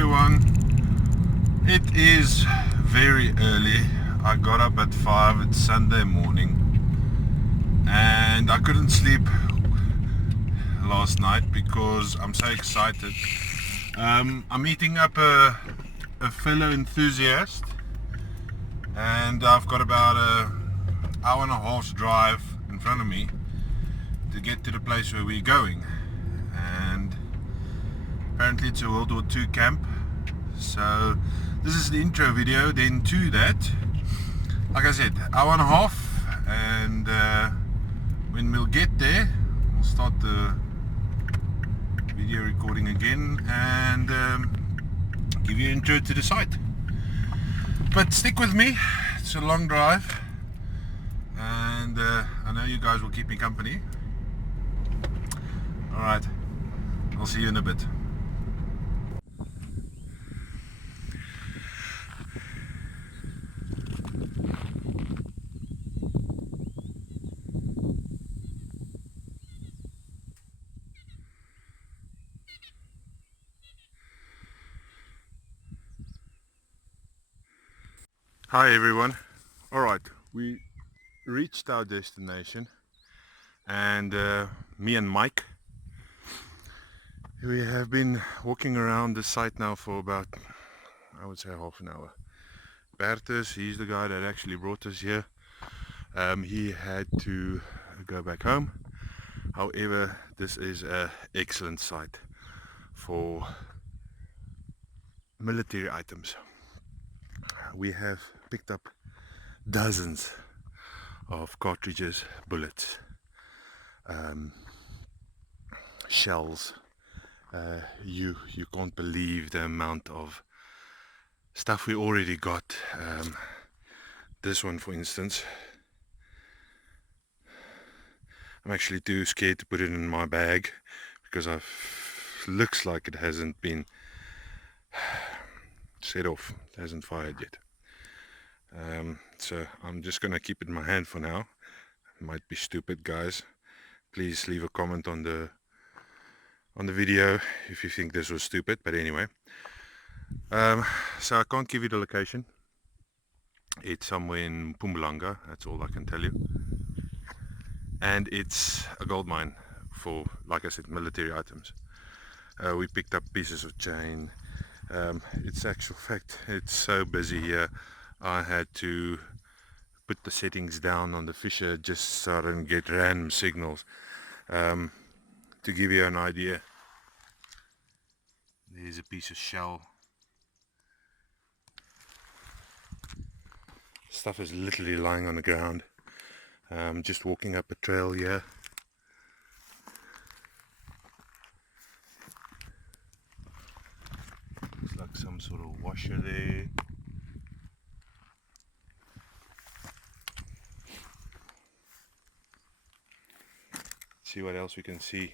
everyone. It is very early. I got up at 5. It's Sunday morning and I couldn't sleep last night because I'm so excited. I'm meeting up a fellow enthusiast and I've got about an hour and a half's drive in front of me to get to the place where we're going. And apparently it's a World War II camp. So this is the intro video. Then to that, like I said, hour and a half, and when we'll get there, I'll start the video recording again and give you an intro to the site. But stick with me, it's a long drive, and I know you guys will keep me company. Alright, I'll see you in a bit. Hi everyone. Alright, we reached our destination, and me and Mike, we have been walking around the site now for about, I would say, half an hour. Bertus, he's the guy that actually brought us here. He had to go back home. However, this is an excellent site for military items. We have picked up dozens of cartridges, bullets, shells. You can't believe the amount of stuff we already got. This one, for instance, I'm actually too scared to put it in my bag because looks like it hasn't been set off, it hasn't fired yet. So I'm just gonna keep it in my hand for now. It might be stupid, guys. Please leave a comment on the video if you think this was stupid, but anyway. So I can't give you the location. It's somewhere in Mpumalanga, that's all I can tell you. And it's a gold mine for, like I said, military items. We picked up pieces of chain. It's actual fact, it's so busy here. I had to put the settings down on the Fisher just so I don't get random signals. To give you an idea, there's a piece of shell. Stuff is literally lying on the ground. Just walking up a trail here. Looks like some sort of washer there. See what else we can see.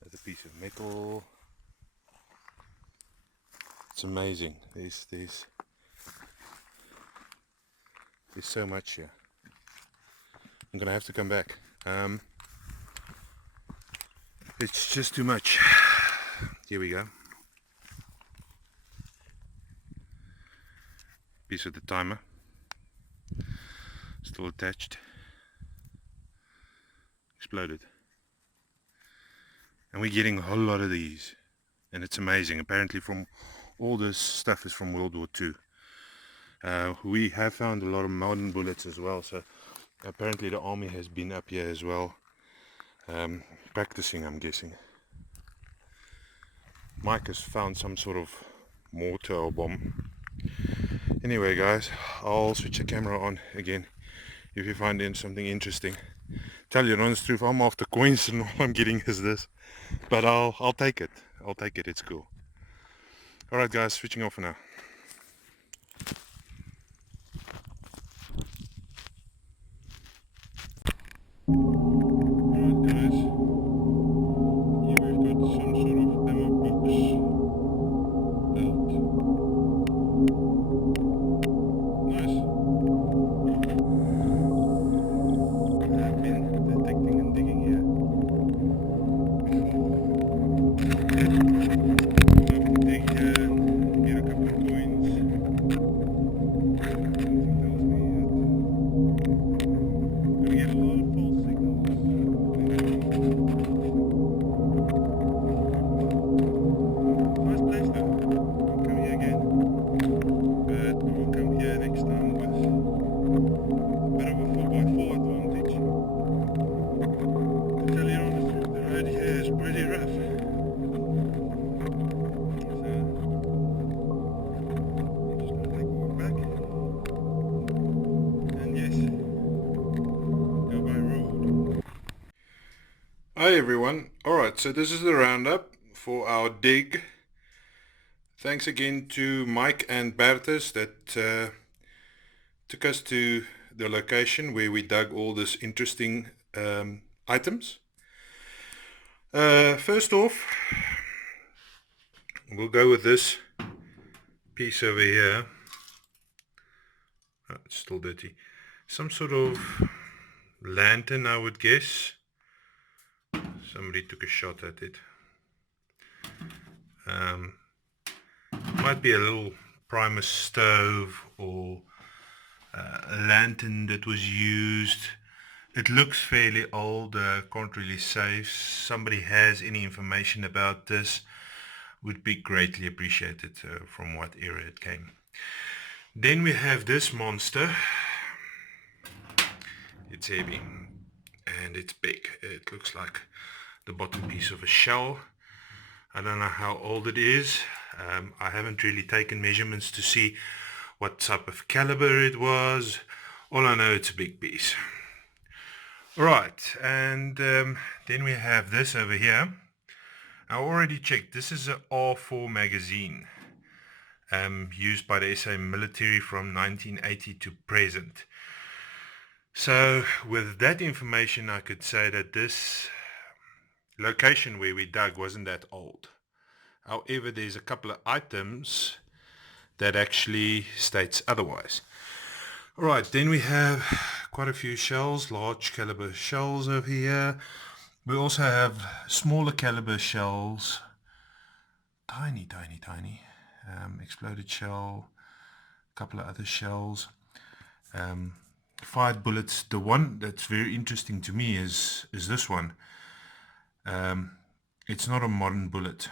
There's a piece of metal. It's amazing. There's so much here. I'm gonna have to come back. It's just too much. Here we go. Piece of the timer, still attached, exploded. And we're getting a whole lot of these, and it's amazing. Apparently from all this stuff is from World War II. We have found a lot of modern bullets as well, so apparently the army has been up here as well, practicing, I'm guessing. Mike has found some sort of mortar or bomb. Anyway guys, I'll switch the camera on again if you find something interesting. Tell you the honest truth, I'm after coins and all I'm getting is this. But I'll take it. I'll take it, it's cool. Alright guys, switching off for now. Alright guys, here we've got some sort of ammo box belt. Nice. I've been dig here and get a couple of coins. Something tells me that we get a lot of false signals. Nice place though. I'll come here again. But I will come here next time with a bit of a 4x4 advantage. To tell you honestly, the road here is pretty rough. Hi everyone. Alright, so this is the roundup for our dig. Thanks again to Mike and Bertus that took us to the location where we dug all this interesting items. First off, we'll go with this piece over here. Oh, it's still dirty. Some sort of lantern, I would guess. Somebody took a shot at it. Might be a little Primus stove or a lantern that was used. It looks fairly old, can't really say. If somebody has any information about this, would be greatly appreciated from what era it came. Then we have this monster. It's heavy and it's big. It looks like the bottom piece of a shell. I don't know how old it is. I haven't really taken measurements to see what type of caliber it was. All I know, it's a big piece. Right, and then we have this over here. I already checked. This is an R4 magazine used by the SA military from 1980 to present. So with that information, I could say that this location where we dug wasn't that old. However, there's a couple of items that actually states otherwise. Alright, then we have quite a few shells, large caliber shells over here. We also have smaller caliber shells, tiny, exploded shell, a couple of other shells, fired bullets. The one that's very interesting to me is this one. It's not a modern bullet.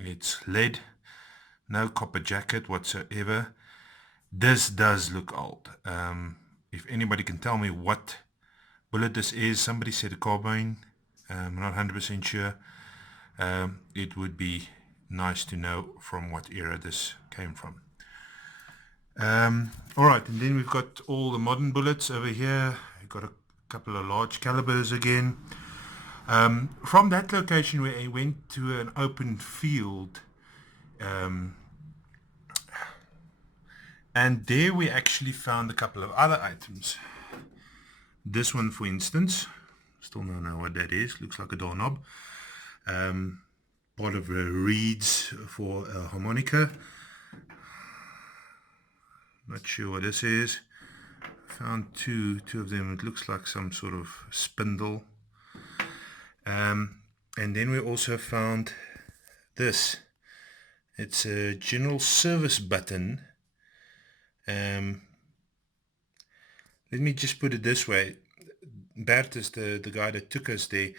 It's lead, no copper jacket whatsoever. This does look old. If anybody can tell me what bullet this is, somebody said a carbine. I'm not 100% sure. It would be nice to know from what era this came from. Alright, and then we've got all the modern bullets over here. We've got a couple of large calibers again. From that location where I went to an open field, and there we actually found a couple of other items. This one, for instance, still don't know what that is. Looks like a doorknob. Part of the reeds for a harmonica. Not sure what this is. Found two of them. It looks like some sort of spindle. And then we also found this. It's a general service button. Let me just put it this way. Bertus, the guy that took us there,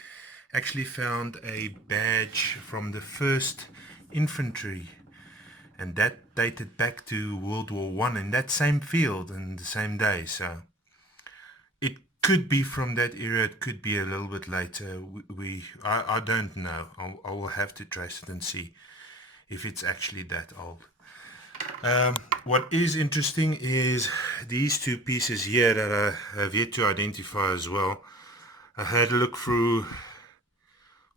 actually found a badge from the 1st Infantry, and that dated back to World War I in that same field in the same day. So it could be from that era, it could be a little bit later. I don't know. I will have to trace it and see if it's actually that old. What is interesting is these two pieces here that I have yet to identify as well. I had a look through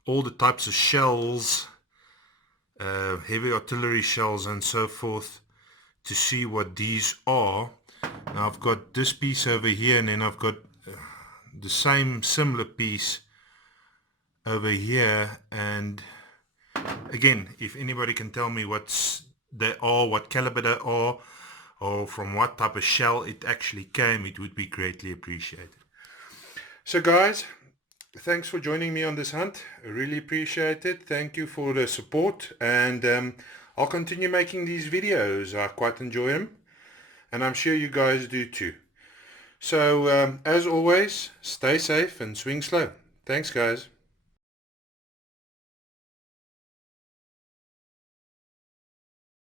all the types of shells, heavy artillery shells and so forth, to see what these are. Now I've got this piece over here, and then I've got the same similar piece over here. And again, if anybody can tell me what they are, what caliber they are, or from what type of shell it actually came, it would be greatly appreciated. So guys, thanks for joining me on this hunt. I really appreciate it. Thank you for the support, and I'll continue making these videos. I quite enjoy them, and I'm sure you guys do too. So, as always, stay safe and swing slow. Thanks, guys.